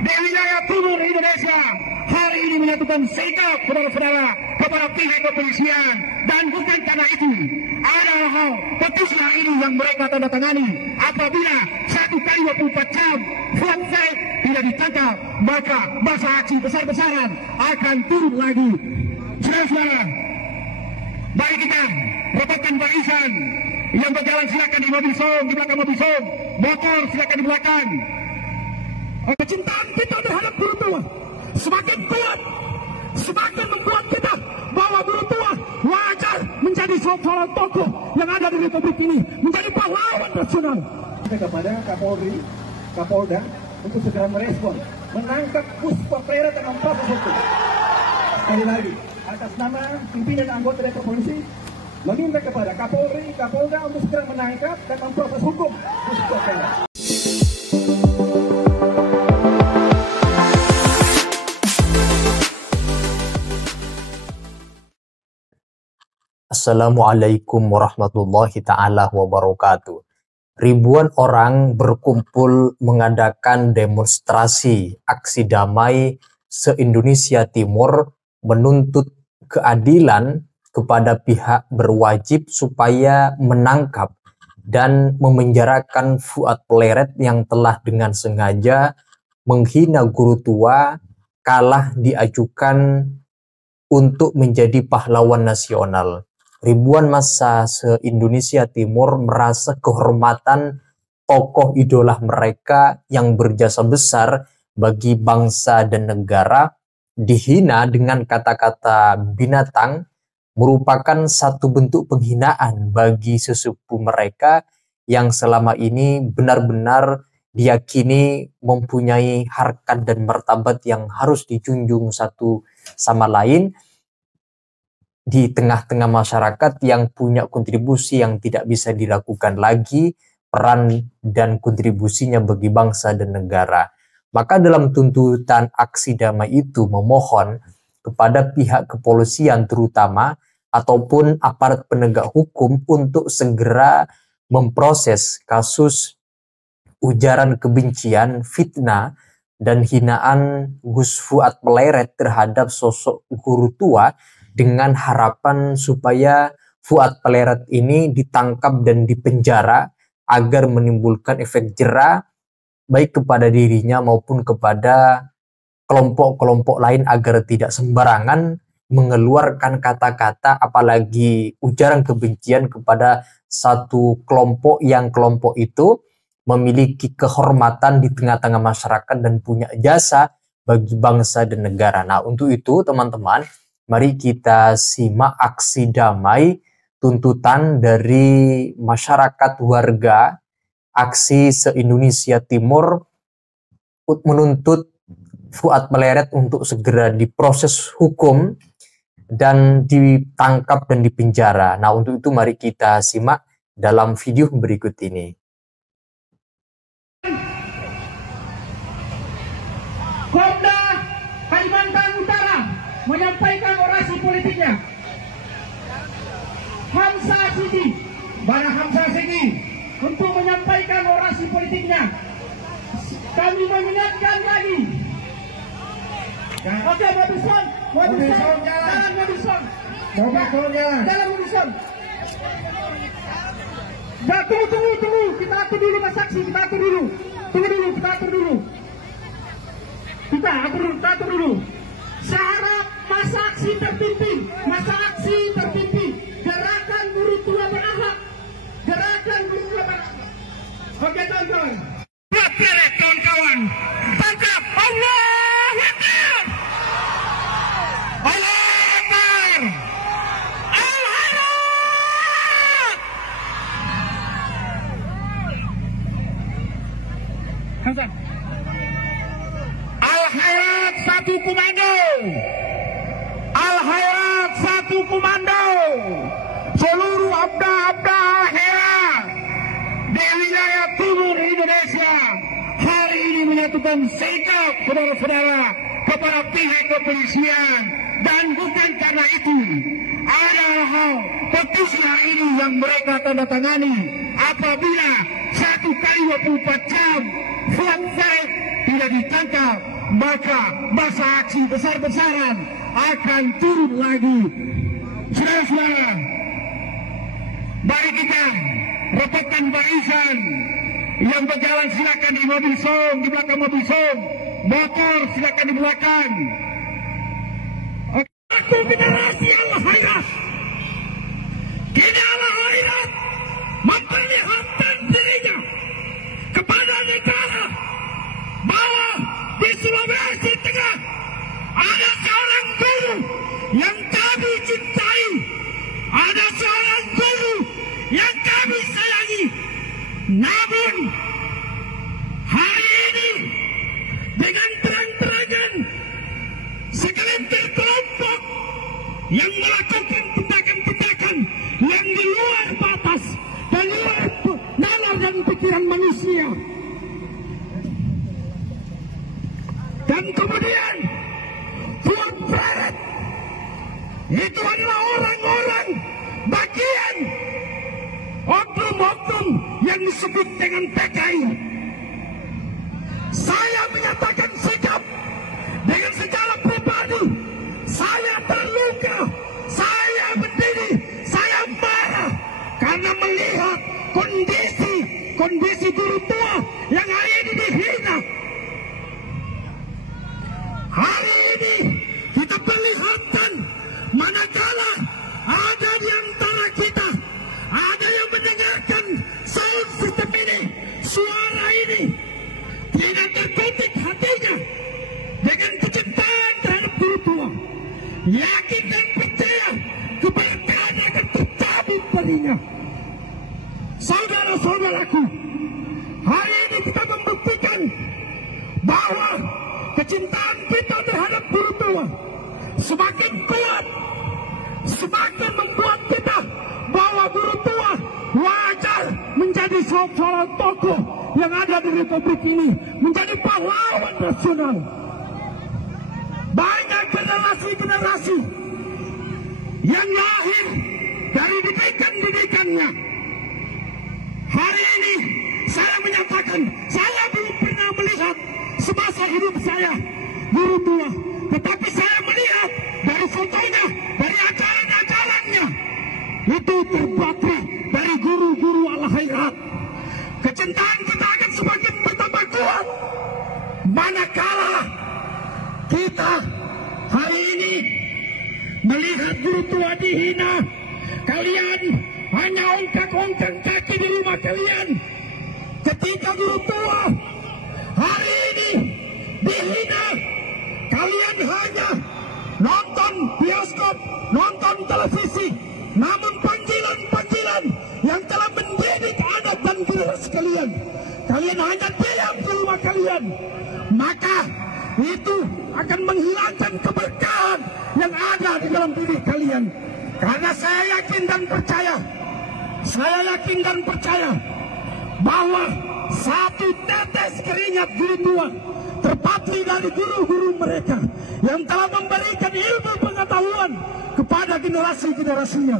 di wilayah timur Indonesia hari ini menyatukan sikap saudara-saudara kepada pihak kepolisian, dan bukan karena itu ada hal petisi ini yang mereka tanda tangani. Apabila 1x24 jam Fuad Said tidak ditangkap, maka masa aksi besar-besaran akan turun lagi. Saudara-saudara, mari kita rapatkan barisan. Yang berjalan silakan di mobil song, di belakang mobil song. Motor silakan di belakang. Kecintaan kita terhadap guru tua semakin kuat, semakin membuat kita bahwa guru tua wajar menjadi seorang tokoh yang ada di Republik ini, menjadi pahlawan nasional. Kepada Kapolri, Kapolda untuk segera merespon, menangkap Puspa Pleret dan memproses hukum. Sekali lagi, atas nama pimpinan anggota Direktur Polisi, meminta kepada Kapolri, Kapolda untuk segera menangkap dan memproses hukum Puspa Pleret. Assalamualaikum warahmatullahi ta'ala wabarakatuh. Ribuan orang berkumpul mengadakan demonstrasi aksi damai se-Indonesia Timur menuntut keadilan kepada pihak berwajib supaya menangkap dan memenjarakan Fuad Pleret yang telah dengan sengaja menghina guru tua kalah diajukan untuk menjadi pahlawan nasional. Ribuan massa se-Indonesia Timur merasa kehormatan tokoh idola mereka yang berjasa besar bagi bangsa dan negara dihina dengan kata-kata binatang merupakan satu bentuk penghinaan bagi sesepuh mereka yang selama ini benar-benar diyakini mempunyai harkat dan martabat yang harus dijunjung satu sama lain di tengah-tengah masyarakat yang punya kontribusi yang tidak bisa dilakukan lagi peran dan kontribusinya bagi bangsa dan negara. Maka dalam tuntutan aksi damai itu memohon kepada pihak kepolisian terutama ataupun aparat penegak hukum untuk segera memproses kasus ujaran kebencian, fitnah, dan hinaan Gus Fuad Pleret terhadap sosok guru tua dengan harapan supaya Fuad Pleret ini ditangkap dan dipenjara agar menimbulkan efek jera baik kepada dirinya maupun kepada kelompok-kelompok lain agar tidak sembarangan mengeluarkan kata-kata apalagi ujaran kebencian kepada satu kelompok yang kelompok itu memiliki kehormatan di tengah-tengah masyarakat dan punya jasa bagi bangsa dan negara. Nah, untuk itu teman-teman, mari kita simak aksi damai tuntutan dari masyarakat warga aksi se-Indonesia Timur menuntut Fuad Pleret untuk segera diproses hukum dan ditangkap dan dipenjara. Nah, untuk itu mari kita simak dalam video berikut ini. Kopda Kalimantan Utara menyampaikan orasi politiknya. Hamsa Sidi, Bara Hamsa Sidi untuk menyampaikan orasi politiknya. Kami mengingatkan lagi. Oke, mobil son jalan, mobil son. Jalan mobil son. Nah, tunggu. Kita atur dulu Mas Saksi, kita atur dulu. Kita atur dulu. Syarat masa aksi terpimpin. Gerakan guru tua berakhlak. Oke, kawan-kawan. Pilih kawan-kawan. Tangkap. Allah Akbar. Allah Akbar. Al-Hayat. Hasan. Al-Hayat satu komando. Al-Hayat satu komando. Seluruh abda-abda Al-Hayat di wilayah timur Indonesia hari ini menyatukan sikap saudara-saudara kepada pihak kepolisian, dan bukan karena itu ada hal petisi ini yang mereka tanda tangani. Apabila 1x24 jam Fuad Said tidak ditangkap, maka masa aksi besar-besaran akan turun lagi. Saudara-saudara, mari kita rapatkan barisan. Yang berjalan silakan di mobil song, di belakang mobil song. Motor silakan di belakang. Aku generasi Al-Khairat. Kini Al-Khairat memperlihatkan dirinya kepada negara bahwa di Sulawesi Tengah ada seorang guru yang kami cintai, ada seorang guru yang kami sayangi. Namun hari ini dengan terang-terangan segelintir kelompok yang melakukan tindakan-tindakan yang di luar batas dan luar nalar dan pikiran manusia, dan kemudian Fuad Fred itu adalah orang-orang bagian oknum-oknum yang disebut dengan PKI. Saya menyatakan sikap dengan secara pribadi. Saya terluka, saya berdiri, saya marah karena melihat kondisi guru tua yang hari ini dihina. Hari ini kita perlihatkan manakala ada di antara kita ada yang mendengarkan sound system ini, suara ini, tidak terkutik hatinya dengan kecintaan terhadap guru tua, yakin dan percaya keberkahan akan tercabut darinya. Saudara-saudaraku, hari ini kita membuktikan bahwa kecintaan kita terhadap guru tua semakin kuat, semakin membuat kita bahwa guru tua wajar menjadi seorang tokoh yang ada di Republik ini, menjadi pahlawan nasional. Banyak generasi-generasi yang lahir dari didikan-didikannya. Hari ini saya menyatakan saya belum pernah melihat semasa hidup saya guru tua, tetapi saya melihat dari fotonya, dari acara-acaranya, itu terbukti dari guru-guru Al-Khairat. Kecintaan kita akan semakin bertambah kuat manakala kita hari ini melihat guru tua dihina. Kalian hanya ongkak-ongkak kaki di rumah kalian ketika guru tua hari ini dihina. Kalian hanya nonton bioskop, nonton televisi, namun panggilan-panggilan yang telah mendidik anak dan generasi kalian, kalian hanya diam di rumah kalian. Maka itu akan menghilangkan keberkahan yang ada di dalam diri kalian. Karena saya yakin dan percaya bahwa satu tetes keringat guru tua terpatri dari guru-guru mereka yang telah memberikan ilmu pengetahuan kepada generasi-generasinya.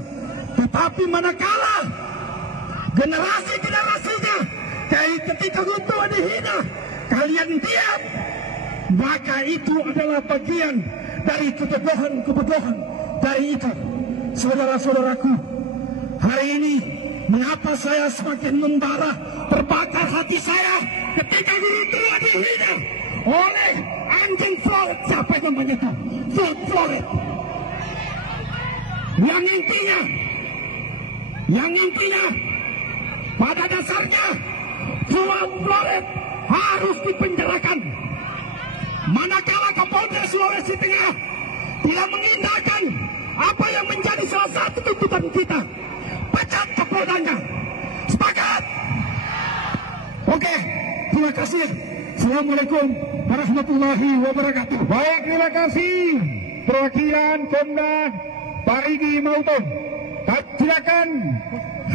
Tetapi manakala generasi-generasinya ketika guru tua dihina, kalian diam, maka itu adalah bagian dari kebodohan dari itu. Saudara-saudaraku, hari ini mengapa saya semakin membara, terbakar hati saya ketika guru tua dihina oleh anjing Floyd. Siapa namanya itu? Floyd. Yang intinya pada dasarnya Floyd harus dipenjarakan. Manakala Kapolda Sulawesi Tengah tidak mengindahkan apa yang menjadi salah satu tuntutan kita, pecat Kapoldanya. Sepakat? Oke, terima kasih. Assalamualaikum warahmatullahi wabarakatuh. Baik, terima kasih perwakilan Komda Parigi Mautong. Silakan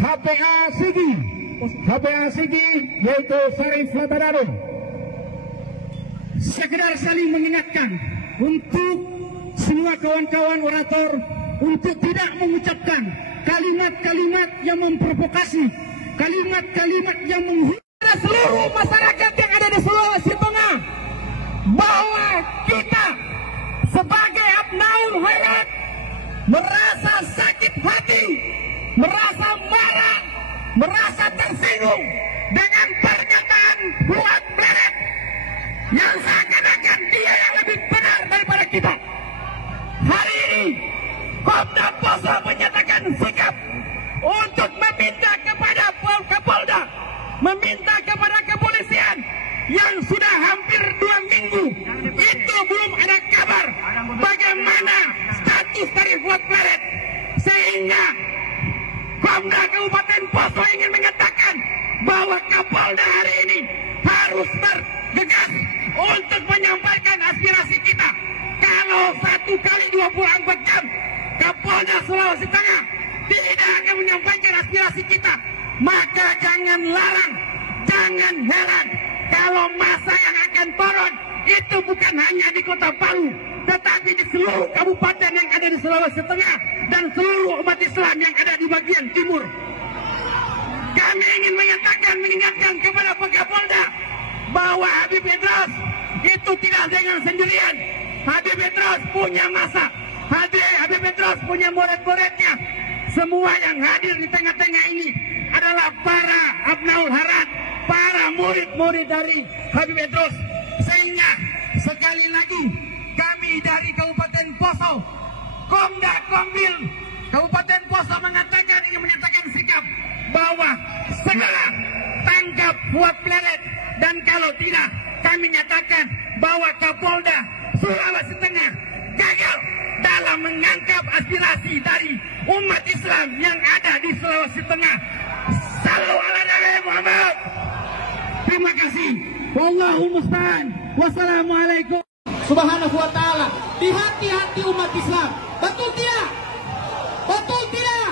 HPA Sigi yaitu Sarif Latanado. Sekedar saling mengingatkan untuk semua kawan-kawan orator untuk tidak mengucapkan kalimat-kalimat yang memprovokasi, kalimat-kalimat yang menghina seluruh masyarakat yang ada di Sulawesi Tengah. kita sebagai Abnaul Khairat merasa sakit hati, merasa marah, merasa tersinggung dengan perkataan Fuad Pleret yang seakan-akan dia yang lebih benar daripada kita. Hari ini Komda Poso menyatakan sikap untuk meminta kepada Kapolda, meminta kepada kepolisian yang sudah hampir 2 minggu itu belum ada kabar bagaimana status dari Fuad Pleret, sehingga Komda Kabupaten Poso ingin mengatakan bahwa Kapolda hari ini harus bergegas untuk menyampaikan aspirasi kita. Kalau 1 kali 24 jam Kapolda Sulawesi Tengah tidak akan menyampaikan aspirasi kita, maka jangan larang, jangan heran kalau masa yang akan turun itu bukan hanya di Kota Palu, tetapi di seluruh kabupaten yang ada di Sulawesi Tengah dan seluruh umat Islam yang ada di bagian timur. Kami ingin mengingatkan kepada Pak Kapolda bahwa Habib Idrus itu tidak dengan sendirian. Habib Idrus punya masa, Habib Idrus punya murid-muridnya. Semua yang hadir di tengah-tengah ini adalah para Abnaul Khairat, para murid-murid dari Habib Idrus. Sehingga sekali lagi kami dari Kabupaten Poso, Komda Kombil Kabupaten Poso ingin menyatakan sikap bahwa segera tangkap Fuad Pleret, dan kalau tidak kami nyatakan bahwa Kapolda Sulawesi Tengah gagal dalam mengangkat aspirasi dari umat Islam yang ada di Sulawesi Tengah. Sallu ala Nabi Muhammad. Terima kasih. Wallahu musta'an. Wassalamualaikum. Subhanahu wa ta'ala di hati-hati umat Islam. Betul tidak? Betul tidak?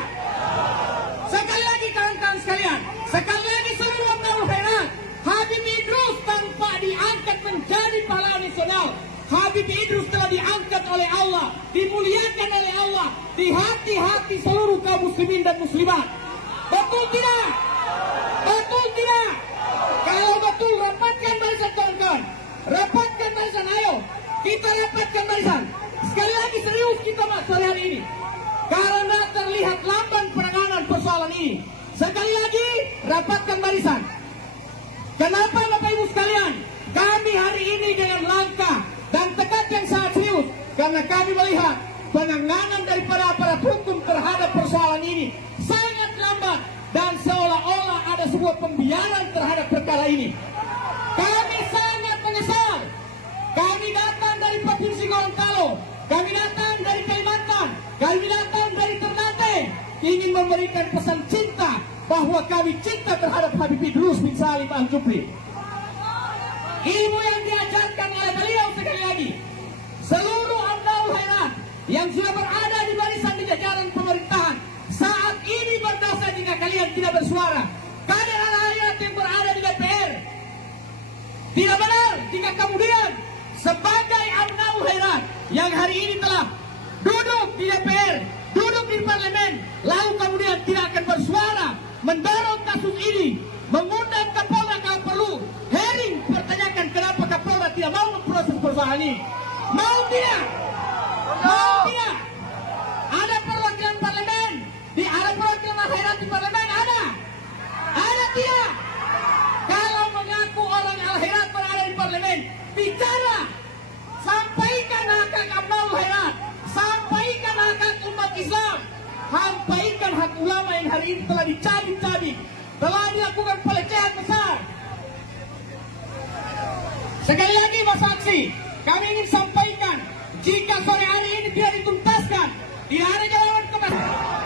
Sekali lagi kawan-kawan sekalian, sekali lagi seluruh Abnaul Khairat, Habib Idrus tanpa diangkat menjadi pahlawan nasional. Habib Idrus telah diangkat oleh Allah, dimuliakan oleh Allah di hati-hati seluruh kaum muslimin dan muslimat. Betul tidak? Betul tidak? Kalau betul, rapatkan barisan kawan-kawan. Rapatkan barisan, ayo. Kita rapatkan barisan. Sekali lagi serius kita sore hari ini. Karena terlihat lamban penanganan persoalan ini. Sekali lagi, rapatkan barisan. Kenapa Bapak Ibu sekalian? Kami hari ini dengan langkah dan tekad yang sangat serius. Karena kami melihat penanganan daripada aparat hukum terhadap persoalan ini sangat lambat. Dan seolah-olah ada sebuah pembiaran terhadap perkara ini. Kami sangat menyesal. Kami datang dari Provinsi Gorontalo, kami datang dari Kalimantan, kami datang dari Ternate, ingin memberikan pesan cinta bahwa kami cinta terhadap Habib Idrus bin Salim Al-Jufri. Ilmu yang diajarkan oleh beliau, sekali lagi, seluruh Abnaul Khairat yang sudah berada di barisan di jajaran pemerintahan saat ini berdasar jika kalian tidak bersuara. Kader Al-Khairat yang berada di DPR tidak benar jika kemudian sebagai Abnaul Khairat yang hari ini telah duduk di DPR, duduk di parlemen, lalu kemudian tidak akan bersuara mendorong kasus ini, mengundang Kapolda kalau perlu hearing, pertanyakan kenapa Kapolda tidak mau memproses persoalan ini. Mau tidak? Mau tidak? Ada perwakilan parlemen, ada perwakilan Al-Khairat di parlemen, ada? Ada tidak? Kalau mengaku orang Al-Khairat berada di parlemen, bicara, sampaikan hak Abnaul Khairat, sampaikan hak umat Islam, sampaikan hak ulama yang hari ini telah dicabik-cabik, telah dilakukan pelecehan besar. Sekali lagi Mas Aksi, kami ingin sampaikan, jika sore hari ini tidak dituntaskan, tidak ada jalan ke Mas.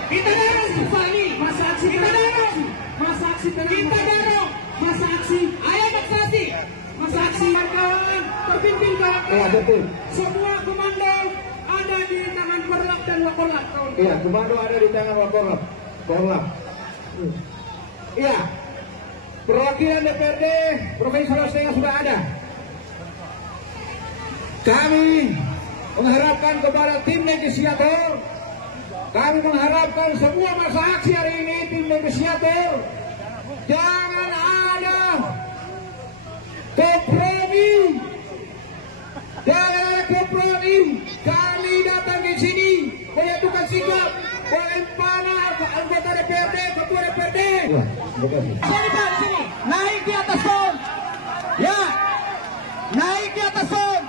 Kita dorong persoalan ini, Mas Aksi, kita dorong, Mas Aksi, kita dorong, Mas Aksi, ayo Mas Aksi. Mas Aksi, kawan-kawan, terpimpin kawan-kawan. Ya, betul. Semua komando ada di tangan Korlap dan Wakorlap. Iya, komando ada di tangan Wakorlap. Korlap. Iya. Perwakilan DPRD Provinsi Sulawesi Tengah sudah ada. Kami mengharapkan kepada tim negosiator, kami mengharapkan semua masa aksi hari ini, tim negosiator, jangan ada kompromi dan Koplonim, kami datang di sini menyatukan sikap dengan para anggota DPRD, ketua DPRD. Sini Pak, sini, naik di atas ton. Ya, naik di atas ton.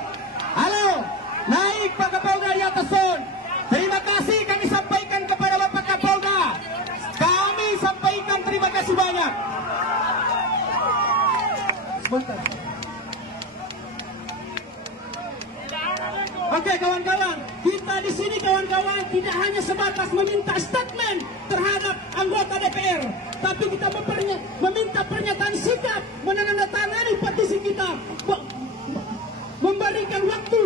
Halo, naik Pak Kapolda di atas ton. Terima kasih kami sampaikan kepada Bapak Kapolda. Kami sampaikan terima kasih banyak. Sebentar. Oke kawan-kawan, kita di sini kawan-kawan tidak hanya sebatas meminta statement terhadap anggota DPR, tapi kita meminta pernyataan sikap, menandatangani petisi kita, memberikan waktu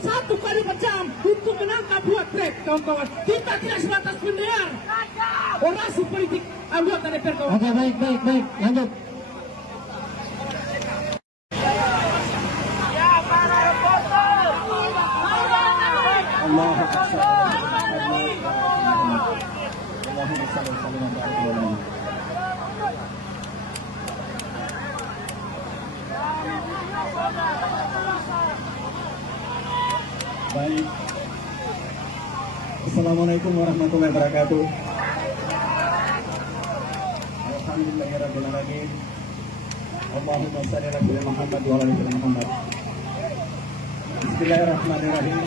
1 kali per jam untuk menangkap buat trek kawan-kawan. Kita tidak sebatas mendengar orasi politik anggota DPR kawan. Oke, baik, lanjut. Baik. Assalamualaikum warahmatullahi wabarakatuh. Alhamdulillahirabbil alamin. Allahumma shalli ala sayyidina Muhammad wa ala ali sayyidina Muhammad. Bismillahirrahmanirrahim.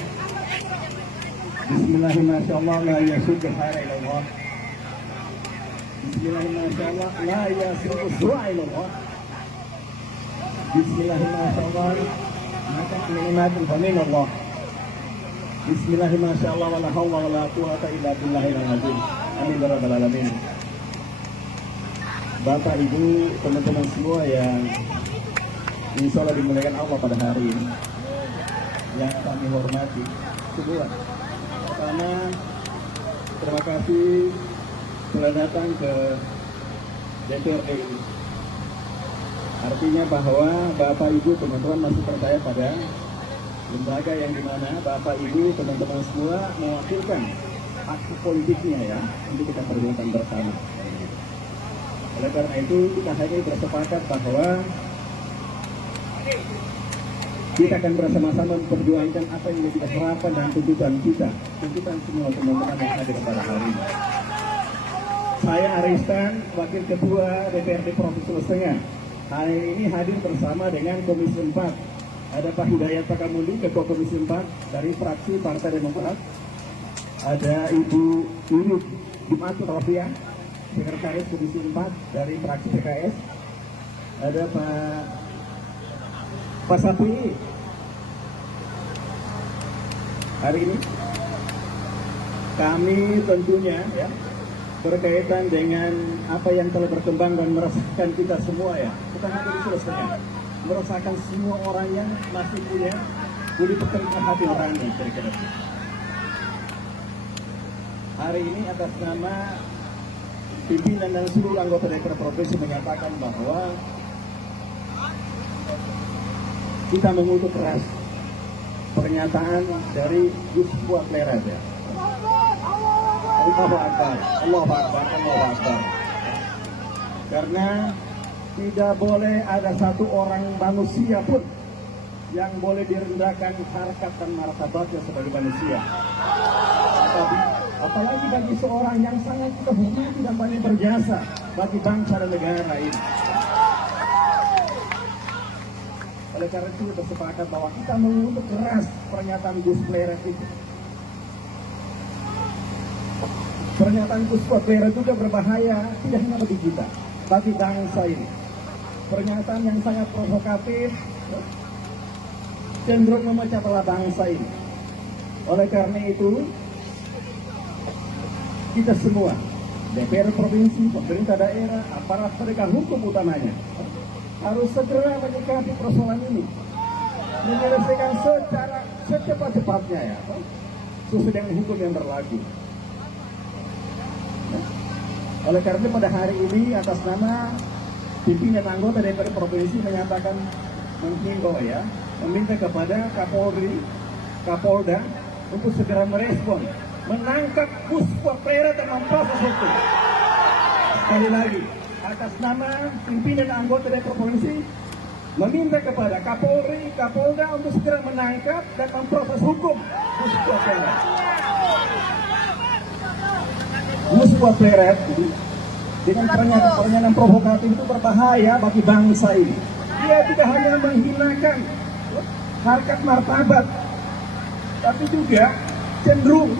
Bismillahirrahmanirrahim. La yasudu khara ila Allah. Bismillahirrahmanirrahim. La yasudu su'a ila Allah. Bismillahirrahmanirrahim. Maka nikmatul famin Allah. Bismillahirrahmanirrahim. Wala haula wala quwwata illa billahil azim. Amin ya rabbal alamin. Bapak, Ibu, teman-teman semua yang insya Allah dimuliakan Allah pada hari ini, yang kami hormati semua. Pertama, terima kasih telah datang ke DPRD ini. Artinya bahwa Bapak, Ibu, teman-teman masih percaya pada lembaga yang dimana Bapak, Ibu, teman-teman semua mewakilkan hak politiknya ya, untuk kita perjuangkan bersama. Oleh karena itu kita hanya bersepakat bahwa kita akan bersama-sama memperjuangkan apa yang menjadi harapan dan tuntutan kita, tuntutan semua teman-teman yang hadir pada hari ini. Saya Aristan, Wakil Ketua DPRD Provinsi Sulawesi Tengah. Hari ini hadir bersama dengan Komisi 4. Ada Pak Hidayat Pakamundi, Ketua Komisi 4 dari fraksi Partai Demokrat. Ada Ibu Yuyut Jumatul Rafia, Sekretaris Komisi 4 dari fraksi PKS. Ada Pak Sapri. Hari ini kami tentunya ya berkaitan dengan apa yang telah berkembang dan merasakan kita semua ya, bukan hanya di Sulawesi Tengah, merasakan semua orang yang masih punya budi pekerti hati nurani kira-kira. Hari ini atas nama pimpinan dan seluruh anggota DPR Provinsi menyatakan bahwa kita mengutuk keras pernyataan dari Gus Puatleras ya. Allahu Akbar, Allahu Akbar, Allahu Akbar. Karena tidak boleh ada satu orang manusia pun yang boleh direndahkan harkat dan martabatnya sebagai manusia. Apalagi bagi seorang yang sangat kita hormati dan banyak berjasa bagi bangsa dan negara ini. Oleh karena itu bersepakat bahwa kita mengutuk keras pernyataan Gus Puatleras itu. Pernyataan Gus Puatleras juga berbahaya tidak hanya bagi kita, bagi bangsa ini. Pernyataan yang sangat provokatif, cenderung memecah belah bangsa ini. Oleh karena itu, kita semua, DPR Provinsi, pemerintah daerah, aparat penegak hukum utamanya, harus segera menyikapi persoalan ini, menyelesaikan secara secepat-cepatnya ya, sesuai dengan hukum yang berlaku. Oleh karena pada hari ini atas nama pimpinan anggota DPR Provinsi menyatakan menghimbau ya, meminta kepada Kapolri, Kapolda untuk segera merespon, menangkap Gus Puatleras dan memproses hukum. Sekali lagi, atas nama pimpinan anggota DPR Provinsi, meminta kepada Kapolri, Kapolda untuk segera menangkap dan memproses hukum Puspa Pleret. Puspa Pleret dengan pernyataan provokatif itu berbahaya bagi bangsa ini. Dia tidak hanya menghinakan harkat martabat, tapi juga cenderung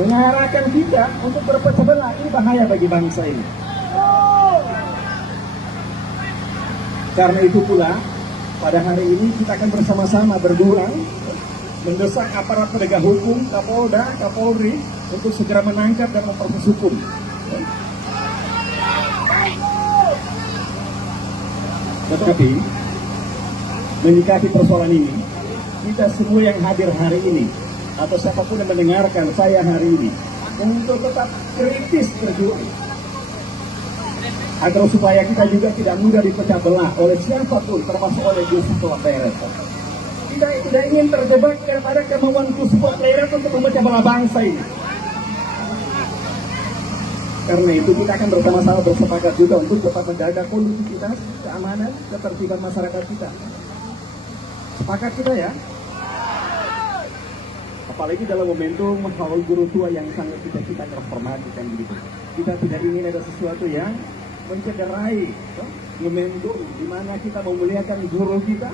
mengarahkan kita untuk berpecah belah. Ini bahaya bagi bangsa ini. Karena itu pula, pada hari ini kita akan bersama-sama berjuang mendesak aparat penegak hukum, Kapolda, Kapolri untuk segera menangkap dan memproses hukum. Tetapi menyikapi persoalan ini, kita semua yang hadir hari ini atau siapapun yang mendengarkan saya hari ini untuk tetap kritis berjuang agar supaya kita juga tidak mudah dipecah belah oleh siapapun, termasuk oleh Puspa Pleret. Kita tidak ingin terjebak kepada kemauan Puspa Pleret untuk memecah belah bangsa ini. Karena itu kita akan bersama-sama bersepakat juga untuk tetap menjaga kondusivitas, keamanan, ketertiban masyarakat kita. Sepakat kita ya? Apalagi dalam momentum Haul Guru Tua yang sangat kita hormatikan begitu. Kita tidak ingin ada sesuatu yang mencederai momentum di mana kita memuliakan guru kita.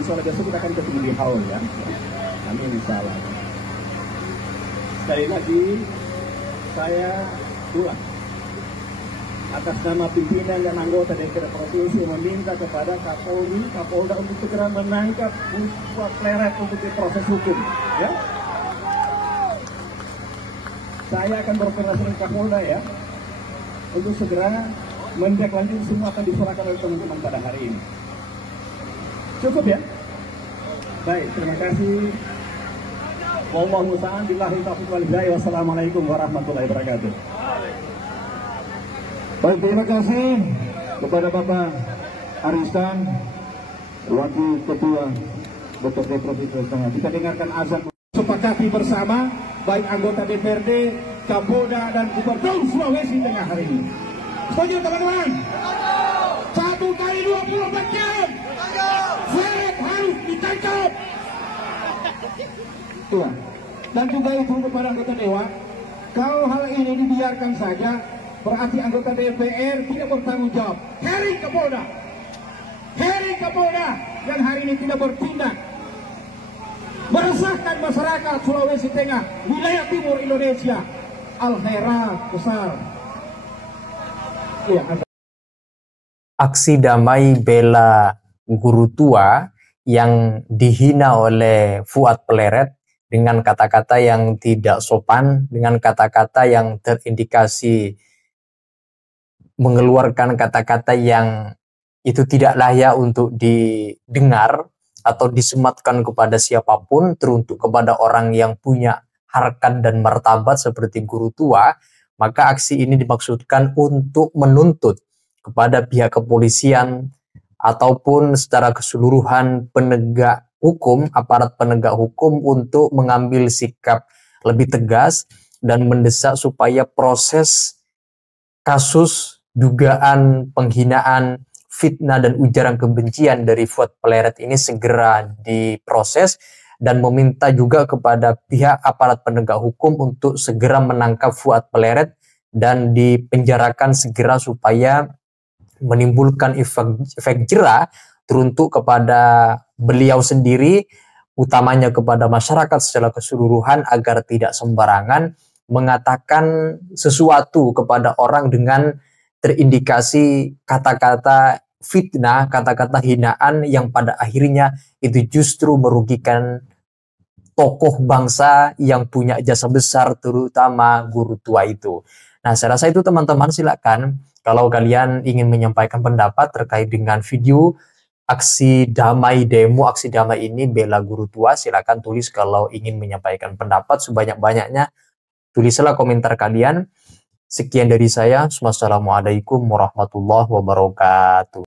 Insyaallah besok kita akan ketemu di Haul ya. Amin insyaallah. Sekali lagi saya ulang atas nama pimpinan dan anggota DPR Provinsi meminta kepada Kapolri, Kapolda untuk segera menangkap Puspa Pleret untuk diproses hukum. Ya, saya akan berkoordinasi dengan Kapolda ya untuk segera menindaklanjuti semua akan diserahkan oleh teman-teman pada hari ini. Cukup ya? Baik, terima kasih. Wallahu ta'ala billahi taufiq wal hidayah. Wassalamualaikum warahmatullahi wabarakatuh. Baik, terima kasih kepada Bapak Aristan, Wakil Ketua DPRD Provinsi Sulawesi Tengah. Kita dengarkan azan. Sepakati bersama, baik anggota DPRD, Kapolda dan Gubernur Sulawesi Tengah hari ini. Setuju teman-teman? 1 kali 24 jam. Pleret harus ditangkap. Tuhan. Dan juga itu kepada anggota Dewan, kalau hal ini dibiarkan saja, berarti anggota DPR tidak bertanggung jawab. Heri Kapolda yang hari ini tidak bertindak, meresahkan masyarakat Sulawesi Tengah, wilayah timur Indonesia. Al-Khairah besar. Iya. Aksi damai bela guru tua yang dihina oleh Fuad Pleret dengan kata-kata yang tidak sopan, dengan kata-kata yang terindikasi mengeluarkan kata-kata yang itu tidak layak untuk didengar atau disematkan kepada siapapun, teruntuk kepada orang yang punya harkat dan martabat seperti guru tua. Maka aksi ini dimaksudkan untuk menuntut kepada pihak kepolisian ataupun secara keseluruhan penegak hukum, aparat penegak hukum untuk mengambil sikap lebih tegas dan mendesak supaya proses kasus dugaan penghinaan, fitnah dan ujaran kebencian dari Fuad Pleret ini segera diproses, dan meminta juga kepada pihak aparat penegak hukum untuk segera menangkap Fuad Pleret dan dipenjarakan segera supaya menimbulkan efek jera teruntuk kepada beliau sendiri, utamanya kepada masyarakat secara keseluruhan, agar tidak sembarangan mengatakan sesuatu kepada orang dengan terindikasi kata-kata fitnah, kata-kata hinaan yang pada akhirnya itu justru merugikan tokoh bangsa yang punya jasa besar, terutama guru tua itu. Nah, saya rasa itu teman-teman, silakan kalau kalian ingin menyampaikan pendapat terkait dengan video aksi damai, demo aksi damai ini bela guru tua, silakan tulis kalau ingin menyampaikan pendapat sebanyak-banyaknya. Tulislah komentar kalian. Sekian dari saya. Wassalamualaikum warahmatullahi wabarakatuh.